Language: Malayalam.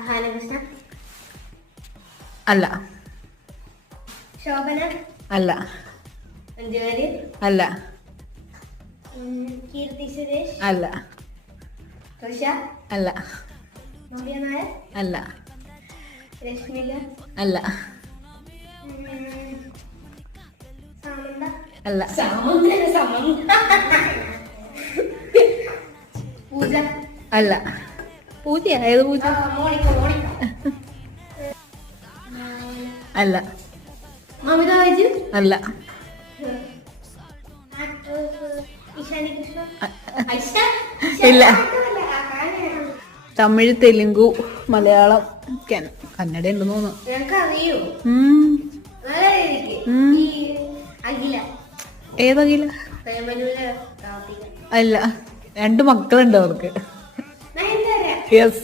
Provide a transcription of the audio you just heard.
അഹാനകൃഷ്ണ അല്ല. ശോഭന അല്ല. മഞ്ജുവാര്യർ അല്ല. കീർത്തി സുരേഷ് അല്ല. ഋഷ അല്ല. നവ്യ നായർ അല്ല. രശ്മിക അല്ല. സാമന്ത അല്ല. പൂജ അല്ല. പൂജ ഏത് പൂജ? മോണിക്ക അല്ല. മമിത ബൈജു അല്ല. ഇഷാനി കൃഷ്ണ ഇല്ല. തമിഴ്, തെലുങ്കു, മലയാളം, കന്നഡ ഉണ്ടെന്ന് തോന്നുന്നു. ഞങ്ങൾക്കറിയോ അഖില ഏതഖില? പ്രേമലൂല കാർത്തിക അല്ല. 2 മക്കളുണ്ട് അവർക്ക്. നയൻതാര യെസ്.